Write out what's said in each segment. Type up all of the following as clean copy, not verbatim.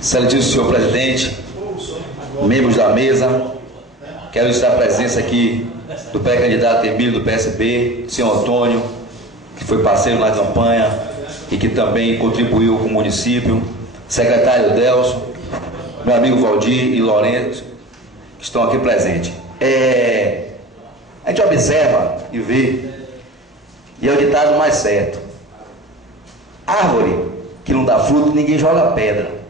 Excelentíssimo senhor presidente, membros da mesa, quero estar a presença aqui do pré-candidato Emílio do PSB, senhor Antônio, que foi parceiro na campanha e que também contribuiu com o município, secretário Delso, meu amigo Valdir e Lourenço, que estão aqui presentes. A gente observa e vê, e é o ditado mais certo: árvore que não dá fruto, ninguém joga pedra.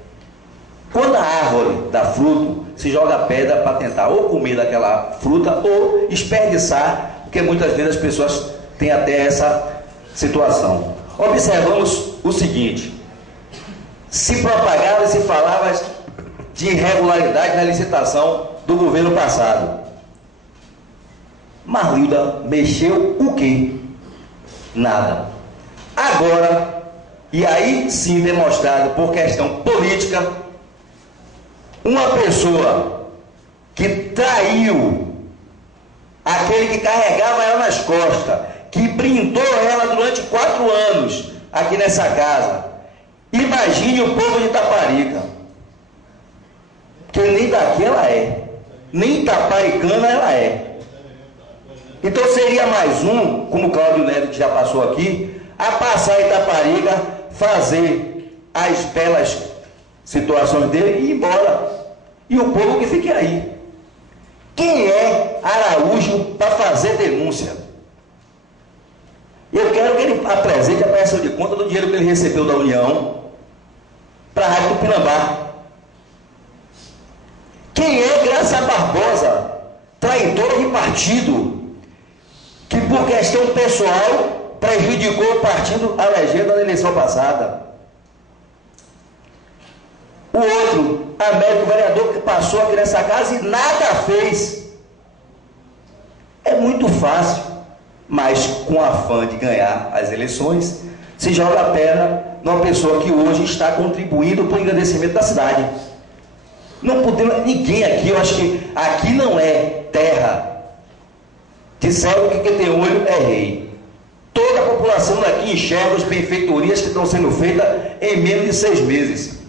Quando a árvore dá fruto, se joga pedra para tentar ou comer daquela fruta ou desperdiçar, porque muitas vezes as pessoas têm até essa situação. Observamos o seguinte: se propagava e se falava de irregularidade na licitação do governo passado. Marlilda mexeu o quê? Nada. Agora, e aí sim demonstrado por questão política, uma pessoa que traiu aquele que carregava ela nas costas, que brindou ela durante 4 anos aqui nessa casa. Imagine o povo de Itaparica, que nem daqui ela é, nem itaparicana ela é. Então seria mais um, como o Cláudio Neto, que já passou aqui, a passar em Itaparica, fazer as belas situações dele e ir embora. E o povo que fique aí. Quem é Araújo para fazer denúncia? Eu quero que ele apresente a prestação de conta do dinheiro que ele recebeu da União para a Rádio Tupinambá. Quem é Graça Barbosa, traidora de partido, que por questão pessoal prejudicou o partido à legenda na eleição passada? O outro, Américo, vereador, que passou aqui nessa casa e nada fez. É muito fácil, mas com afã de ganhar as eleições, se joga a pedra numa pessoa que hoje está contribuindo para o engrandecimento da cidade. Não podemos, ninguém aqui, eu acho que aqui não é terra. Disseram que quem tem olho é rei. Toda a população daqui enxerga as benfeitorias que estão sendo feitas em menos de 6 meses.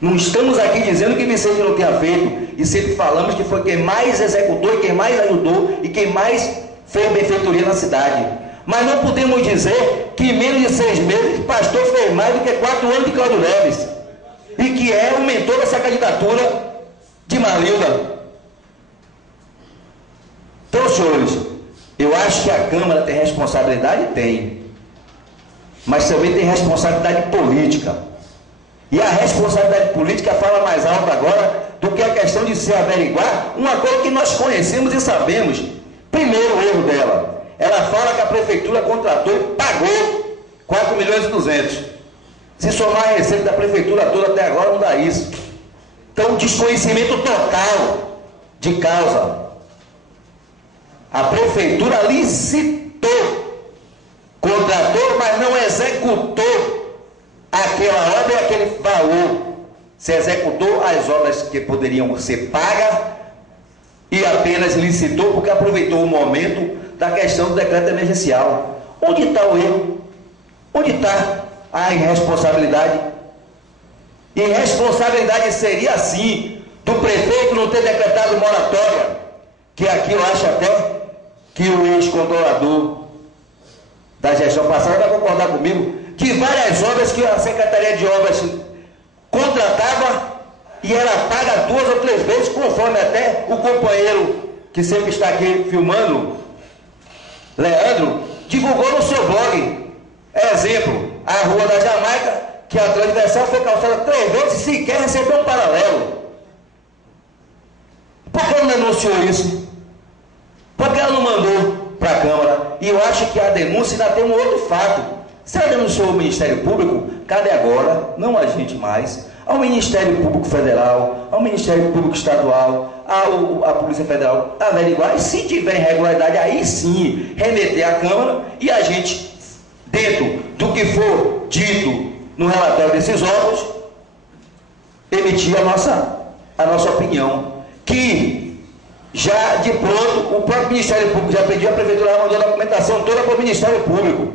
Não estamos aqui dizendo que Vicente não tenha feito, e sempre falamos que foi quem mais executou, e quem mais ajudou, e quem mais fez benfeitoria na cidade. Mas não podemos dizer que em menos de 6 meses o pastor fez mais do que 4 anos de Cláudio Neves, e que é o mentor dessa candidatura de Marlilda. Então, senhores, eu acho que a Câmara tem responsabilidade? Tem. Mas também tem responsabilidade política. E a responsabilidade política fala mais alto agora do que a questão de se averiguar uma coisa que nós conhecemos e sabemos. Primeiro o erro dela. Ela fala que a prefeitura contratou e pagou 4 milhões e 200. Se somar a receita da prefeitura toda até agora, não dá isso. Então, desconhecimento total de causa. A prefeitura licitou, contratou, mas não executou aquela obra e aquele valor. Se executou as obras que poderiam ser pagas e apenas licitou porque aproveitou o momento da questão do decreto emergencial. Onde está o erro? Onde está a irresponsabilidade? Irresponsabilidade seria assim do prefeito não ter decretado moratória, que aqui eu acho até que o ex-controlador da gestão passada vai concordar comigo, que várias obras que a Secretaria de Obras contratava e ela paga 2 ou 3 vezes, conforme até o companheiro que sempre está aqui filmando, Leandro, divulgou no seu blog. Exemplo, a Rua da Jamaica, que a transversal foi calçada 3 vezes e sequer recebeu um paralelo. Por que não denunciou isso? Por que ela não mandou para a Câmara? E eu acho que a denúncia ainda tem um outro fato. Se ela denunciou o Ministério Público, cabe agora, não a gente mais, ao Ministério Público Federal, ao Ministério Público Estadual, à Polícia Federal, averiguar, e se tiver irregularidade, aí sim, remeter à Câmara e a gente, dentro do que for dito no relatório desses órgãos, emitir a nossa opinião. Que já de pronto, o próprio Ministério Público já pediu, a Prefeitura mandou a documentação toda para o Ministério Público.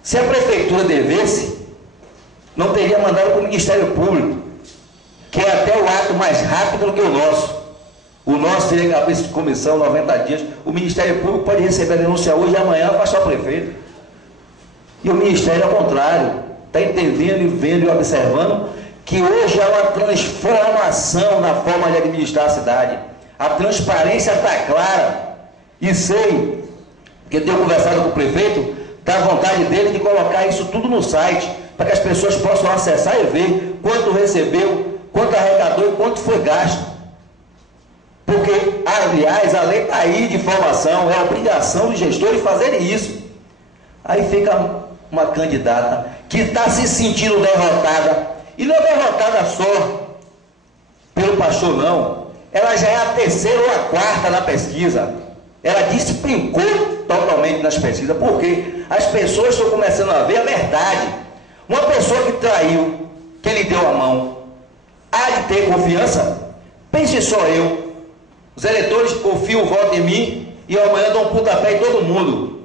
Se a Prefeitura devesse, não teria mandado para o Ministério Público, que é até o ato mais rápido do que o nosso. O nosso teria cabeça de comissão, 90 dias. O Ministério Público pode receber a denúncia hoje e amanhã passar ao prefeito. E o Ministério, ao contrário, está entendendo e vendo e observando que hoje há uma transformação na forma de administrar a cidade. A transparência está clara. E sei, porque tenho conversado com o prefeito, da vontade dele de colocar isso tudo no site, para que as pessoas possam acessar e ver quanto recebeu, quanto arrecadou e quanto foi gasto. Porque, aliás, a lei está aí de informação, é a obrigação dos gestores fazerem isso. Aí fica uma candidata que está se sentindo derrotada, e não é derrotada só pelo pastor, não. Ela já é a terceira ou a quarta na pesquisa. Ela despencou totalmente nas pesquisas, porque as pessoas estão começando a ver a verdade. Uma pessoa que traiu, que lhe deu a mão, há de ter confiança? Pense só eu. Os eleitores confiam o voto em mim e amanhã dão um pontapé em todo mundo.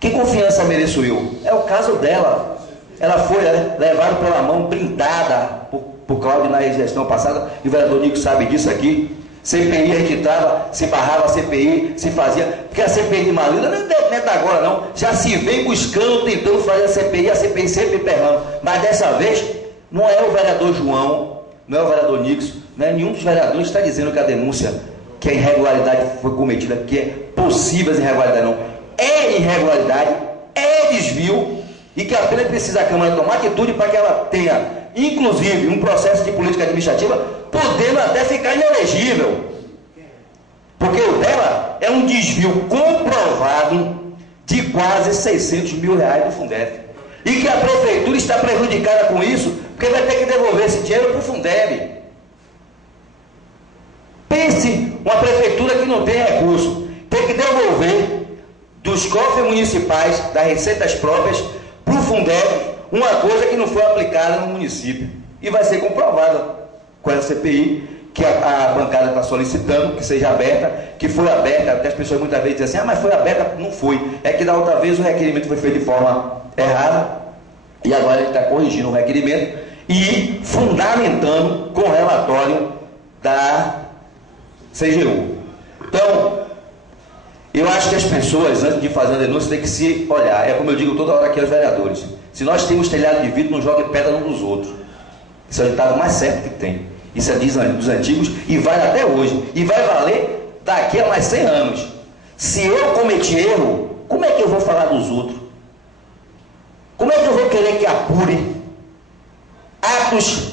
Que confiança mereço eu? É o caso dela. Ela foi levada pela mão, brindada por Cláudio na gestão passada, e o vereador Nico sabe disso aqui. CPI a gente entrava, se barrava a CPI, se fazia, porque a CPI de Marília não é da agora não, já se vem buscando, tentando fazer a CPI sempre emperrando, mas dessa vez não é o vereador João, não é o vereador Nixon, não é nenhum dos vereadores que está dizendo que a denúncia, que a irregularidade foi cometida, que é possível irregularidade, não, é irregularidade, é desvio, e que apenas precisa a Câmara tomar atitude para que ela tenha, inclusive, um processo de política administrativa, podendo até ficar inelegível. Porque o dela é um desvio comprovado de quase R$600 mil do Fundeb. E que a prefeitura está prejudicada com isso, porque vai ter que devolver esse dinheiro para o Fundeb. Pense uma prefeitura que não tem recurso, tem que devolver dos cofres municipais, das receitas próprias, para o Fundeb, uma coisa que não foi aplicada no município. E vai ser comprovada com essa CPI, que a bancada está solicitando que seja aberta, que foi aberta, até as pessoas muitas vezes dizem assim, mas foi aberta, não foi. É que da outra vez o requerimento foi feito de forma errada, e agora ele está corrigindo o requerimento e fundamentando com o relatório da CGU. Então, eu acho que as pessoas, antes de fazer a denúncia, têm que se olhar. É como eu digo toda hora aqui aos vereadores. Se nós temos telhado de vidro, não jogue pedra um dos outros. Isso é o ditado mais certo que tem. Isso é dos antigos e vale até hoje. E vai valer daqui a mais 100 anos. Se eu cometi erro, como é que eu vou falar dos outros? Como é que eu vou querer que apure atos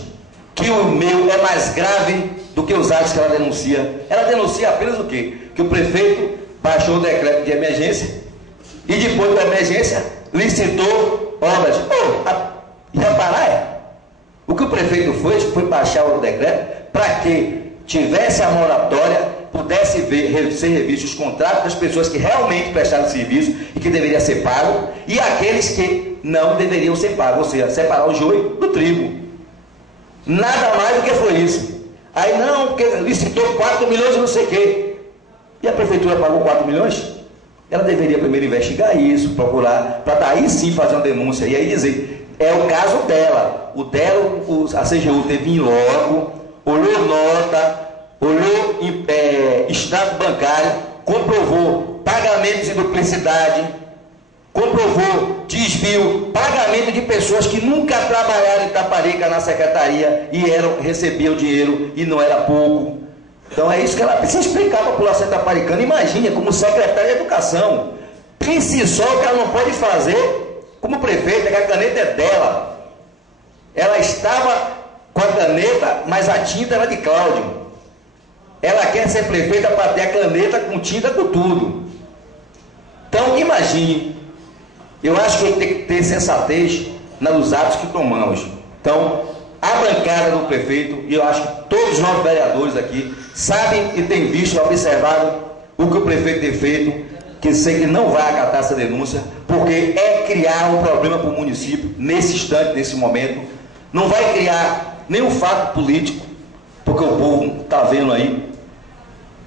que o meu é mais grave do que os atos que ela denuncia? Ela denuncia apenas o quê? Que o prefeito baixou o decreto de emergência e depois da emergência licitou obras. E reparar, o que o prefeito foi baixar o decreto para que tivesse a moratória, pudesse ser revistos os contratos das pessoas que realmente prestaram serviço e que deveria ser pago, e aqueles que não deveriam ser pagos, ou seja, separar o joio do trigo. Nada mais do que foi isso. Aí não, porque licitou 4 milhões e não sei o quê. E a prefeitura pagou 4 milhões? Ela deveria primeiro investigar isso, procurar, para daí sim fazer uma denúncia, e aí dizer, é o caso dela. O dela, a CGU teve em loco, olhou nota, olhou extrato bancário, comprovou pagamentos de duplicidade, comprovou desvio, pagamento de pessoas que nunca trabalharam em Taparica na secretaria e recebiam dinheiro e não era pouco. Então é isso que ela precisa explicar à população taparicana. Imagine, como secretária de Educação, pense só que ela não pode fazer como prefeita, que a caneta é dela. Ela estava com a caneta, mas a tinta era de Cláudio. Ela quer ser prefeita para ter a caneta com tinta com tudo. Então imagine, eu acho que tem que ter sensatez nos atos que tomamos. Então, a bancada do prefeito, e eu acho que todos nós vereadores aqui sabem e têm visto e observado o que o prefeito tem feito, que sei que não vai acatar essa denúncia, porque é criar um problema para o município, nesse instante, nesse momento. Não vai criar nenhum fato político, porque o povo está vendo aí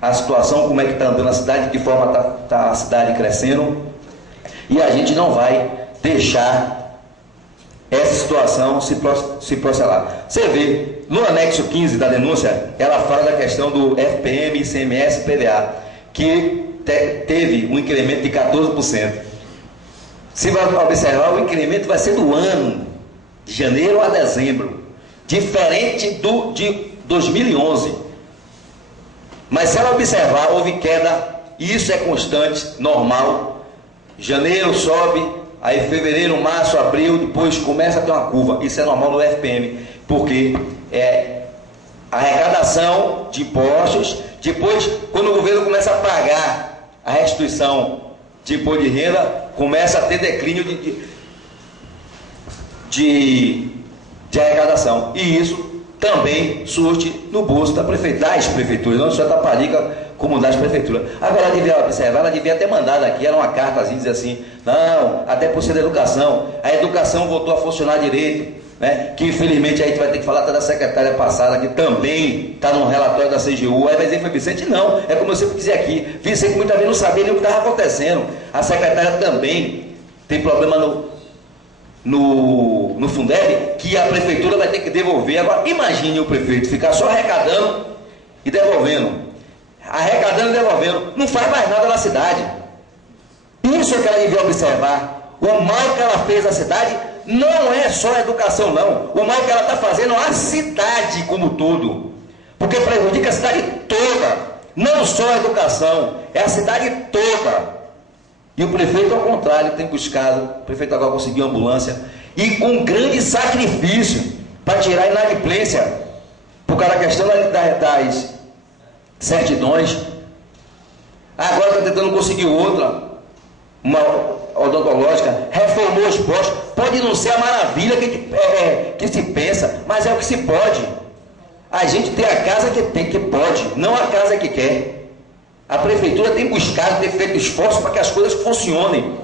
a situação, como é que está andando a cidade, de que forma está a cidade crescendo, e a gente não vai deixar essa situação se procelar. Você vê, no anexo 15 da denúncia, ela fala da questão do FPM, ICMS e PVA, que teve um incremento de 14%. Se vai observar, o incremento vai ser do ano, de janeiro a dezembro, diferente de 2011. Mas se ela observar, houve queda, e isso é constante, normal. Janeiro sobe, aí fevereiro, março, abril, depois começa a ter uma curva. Isso é normal no FPM, porque é a arrecadação de impostos. Depois, quando o governo começa a pagar a restituição de imposto de renda, começa a ter declínio de arrecadação. E isso também surte no bolso das prefeituras, não só da Taparica, como das prefeituras. Agora, ela devia observar, ela devia ter mandado aqui, era uma cartazinha, dizer assim, não, até por ser da educação, a educação voltou a funcionar direito, né? Que infelizmente a gente vai ter que falar até da secretária passada, que também está no relatório da CGU, aí vai dizer que foi Vicente, não, é como eu sempre dizia aqui, Vicente muitas vezes não sabia nem o que estava acontecendo, a secretária também tem problema no Fundeb, que a prefeitura vai ter que devolver. Agora, imagine o prefeito ficar só arrecadando e devolvendo. Arrecadando e devolvendo. Não faz mais nada na cidade. Isso é que ela devia observar. O mal que ela fez à cidade não é só a educação, não. O mal que ela está fazendo à cidade como todo. Porque prejudica a cidade toda. Não só a educação, é a cidade toda. E o prefeito, ao contrário, tem buscado, o prefeito agora conseguiu ambulância, e com grande sacrifício para tirar a inadimplência, por causa da questão das certidões. Agora está tentando conseguir outra, uma odontológica, reformou os postos. Pode não ser a maravilha que se pensa, mas é o que se pode. A gente tem a casa que pode, não a casa que quer. A prefeitura tem buscado, tem feito esforço para que as coisas funcionem.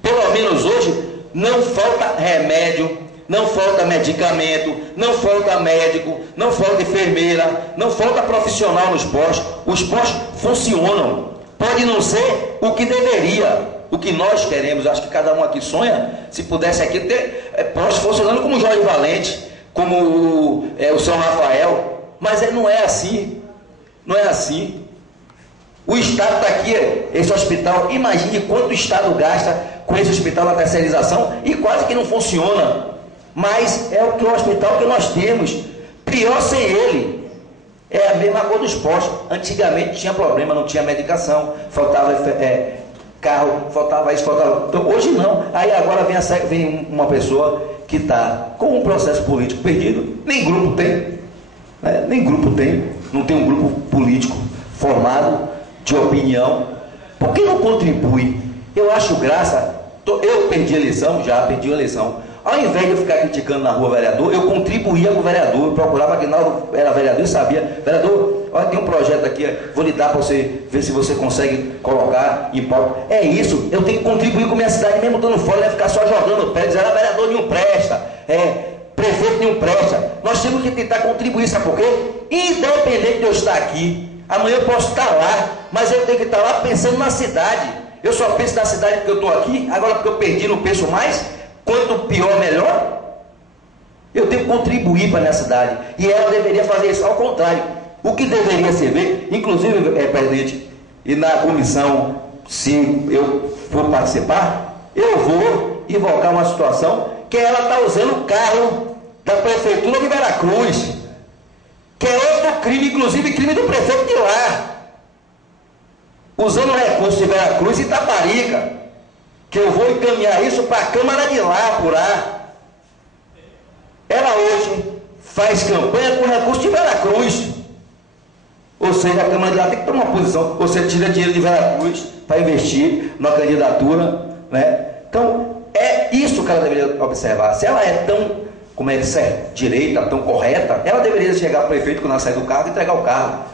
Pelo menos hoje, não falta remédio, não falta medicamento, não falta médico, não falta enfermeira, não falta profissional nos postos. Os postos funcionam. Pode não ser o que deveria, o que nós queremos. Acho que cada um aqui sonha, se pudesse aqui ter postos funcionando como o Jorge Valente, como o São Rafael. Mas não é assim. Não é assim. O Estado está aqui, esse hospital, imagine quanto o Estado gasta com esse hospital na terceirização e quase que não funciona. Mas é o hospital que nós temos. Pior sem ele. É a mesma coisa dos postos. Antigamente tinha problema, não tinha medicação, faltava carro, faltava isso, faltava... Então, hoje não. Aí agora vem uma pessoa que está com um processo político perdido, nem grupo tem, né? Nem grupo tem, não tem um grupo político formado, de opinião. Por que não contribui? Eu acho graça. Eu perdi a eleição, já perdi a eleição. Ao invés de eu ficar criticando na rua o vereador, eu contribuía com o vereador. Eu procurava, Aguinaldo era vereador e sabia, vereador, olha, tem um projeto aqui, vou lhe dar para você ver se você consegue colocar em pauta. É isso, eu tenho que contribuir com a minha cidade, mesmo dando fora, não é ficar só jogando pé, dizer, vereador nenhum presta, prefeito nenhum presta. Nós temos que tentar contribuir, sabe por quê? Independente de eu estar aqui, amanhã eu posso estar lá, mas eu tenho que estar lá pensando na cidade. Eu só penso na cidade porque eu estou aqui, agora porque eu perdi não penso mais. Quanto pior, melhor. Eu tenho que contribuir para a minha cidade. E ela deveria fazer isso ao contrário. O que deveria ser feito, inclusive, presidente, e na comissão, se eu for participar, eu vou invocar uma situação que ela está usando o carro da prefeitura de Veracruz, que é outro crime, inclusive crime do prefeito de lá, usando recursos de Veracruz e Taparica, que eu vou encaminhar isso para a Câmara de lá, apurar. Ela hoje faz campanha com recursos de Veracruz, ou seja, a Câmara de lá tem que tomar uma posição, ou seja, tira dinheiro de Veracruz para investir na candidatura, né? Então, é isso que ela deveria observar. Se ela é tão, como é que é, direita, tão correta, ela deveria chegar ao prefeito quando ela sair do carro e entregar o carro.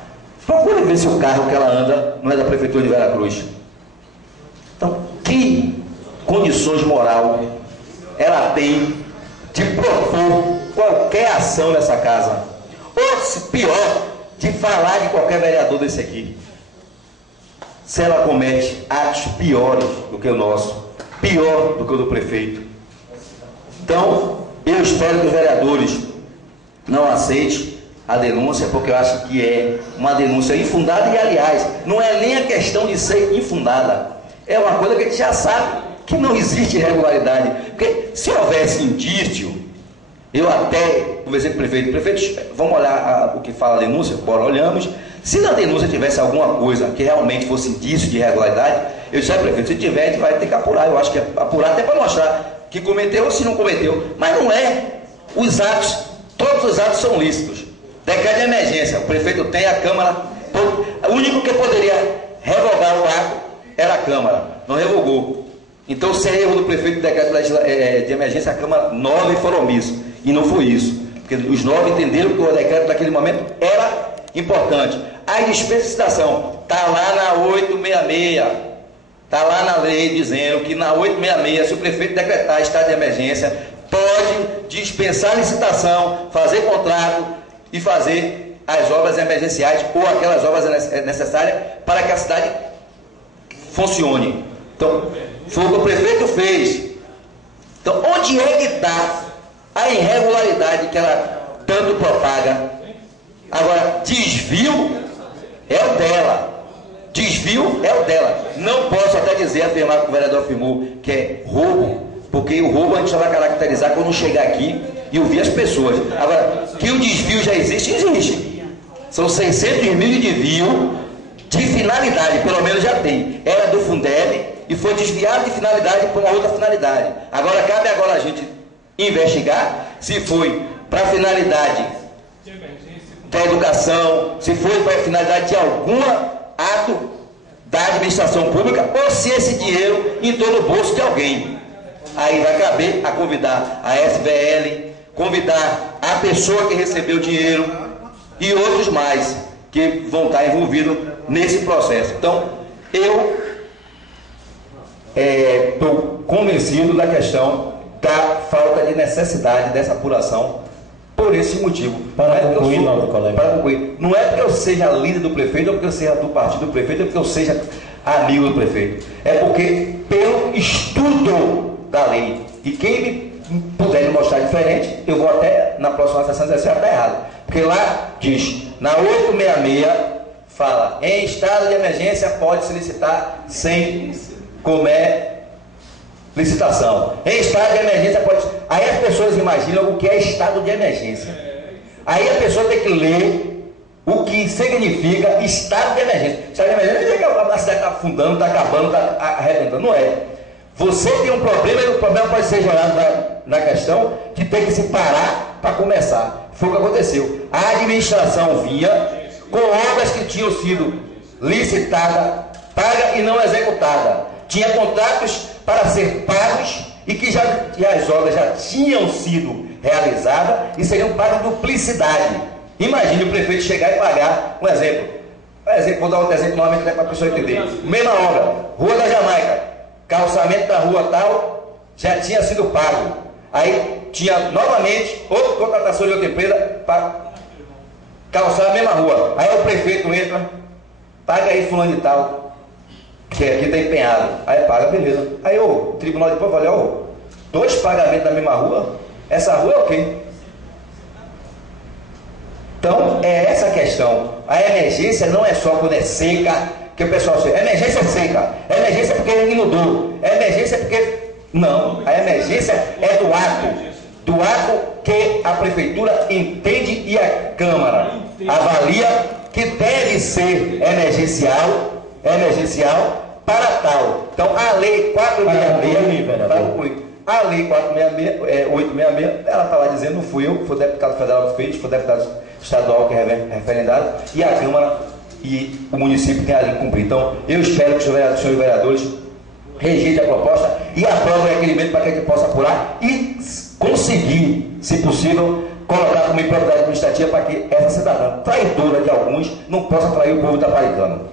Procure ver se o carro que ela anda não é da prefeitura de Veracruz. Então, que condições moral ela tem de propor qualquer ação nessa casa? Ou, se pior, de falar de qualquer vereador desse aqui. Se ela comete atos piores do que o nosso, pior do que o do prefeito. Então, espero que os vereadores não aceitem a denúncia, porque eu acho que é uma denúncia infundada e, aliás, não é nem a questão de ser infundada. É uma coisa que a gente já sabe que não existe irregularidade. Porque se houvesse indício, eu até conversei com o prefeito. Prefeito, vamos olhar o que fala a denúncia? Bora, olhamos. Se na denúncia tivesse alguma coisa que realmente fosse indício de irregularidade, eu disse, prefeito, se tiver, a gente vai ter que apurar. Eu acho que é apurar até para mostrar que cometeu ou se não cometeu. Mas não é. Os atos, todos os atos são lícitos. Decreto de emergência, o prefeito tem, a Câmara, o único que poderia revogar o ato era a Câmara, não revogou. Então, se é erro do prefeito do decreto de emergência, a Câmara 9 foram omissos. E não foi isso. Porque os 9 entenderam que o decreto naquele momento era importante. A dispensação está lá na 866. Está lá na lei dizendo que na 866, se o prefeito decretar estado de emergência, pode dispensar a licitação, fazer contrato e fazer as obras emergenciais ou aquelas obras necessárias para que a cidade funcione. Então, foi o que o prefeito fez. Então, onde é que está a irregularidade que ela tanto propaga? Agora, desvio é o dela. Desvio é o dela. Não posso até dizer, afirmar que o vereador afirmou que é roubo, porque o roubo a gente só vai caracterizar quando chegar aqui e ouvir as pessoas. Agora, que o desvio já existe, existe. São 600 mil de desvio de finalidade, pelo menos já tem. Era do Fundeb e foi desviado de finalidade para uma outra finalidade. Agora, cabe agora a gente investigar se foi para a finalidade da educação, se foi para a finalidade de algum ato da administração pública ou se esse dinheiro entrou no bolso de alguém. Aí vai caber a convidar a SVL, convidar a pessoa que recebeu o dinheiro e outros mais que vão estar envolvidos nesse processo. Então, eu estou convencido da questão da falta de necessidade dessa apuração por esse motivo. Para concluir, não é porque eu seja líder do prefeito, ou porque eu seja do partido do prefeito, ou porque eu seja amigo do prefeito. É porque, pelo estudo da lei, e quem me puder me mostrar diferente, eu vou até na próxima sessão dizer se está errado. Porque lá diz, na 866, fala, em estado de emergência pode se licitar sem licitação. Em estado de emergência pode... Aí as pessoas imaginam o que é estado de emergência. Aí a pessoa tem que ler o que significa estado de emergência. Estado de emergência não é que a cidade está afundando, está acabando, está arrebentando. Não é. Você tem um problema e o problema pode ser gerado na questão que tem que se parar para começar. Foi o que aconteceu. A administração vinha com obras que tinham sido licitadas, pagas e não executadas. Tinha contratos para ser pagos e que as obras já tinham sido realizadas e seriam pagas duplicidade. Imagine o prefeito chegar e pagar, um exemplo, vou dar outro exemplo novamente para a pessoa entender. Mesma obra, Rua da Jamaica, calçamento da rua tal, já tinha sido pago. Aí tinha novamente outra contratação de outra empresa para calçar a mesma rua. Aí o prefeito entra, paga aí fulano de tal, que aqui está empenhado. Aí paga, beleza. Aí o tribunal de prova olha, 2 pagamentos da mesma rua, essa rua é o quê? Então é essa a questão. A emergência não é só quando é seca, que o pessoal diz, emergência é seca, emergência é porque inundou, emergência é porque... Não, a emergência é do ato que a prefeitura entende e a Câmara avalia que deve ser emergencial para tal. Então, a lei 466, a lei 866, ela está lá dizendo, não fui eu, foi o deputado federal que fez, foi o deputado estadual que é referendado, e a Câmara e o município tem ali que cumprir. Então, eu espero que os senhores vereadores rejeitem a proposta e aprovem o requerimento para que a gente possa apurar e conseguir, se possível, colocar como improbidade administrativa para que essa cidadã traidora de alguns não possa trair o povo itaparitano.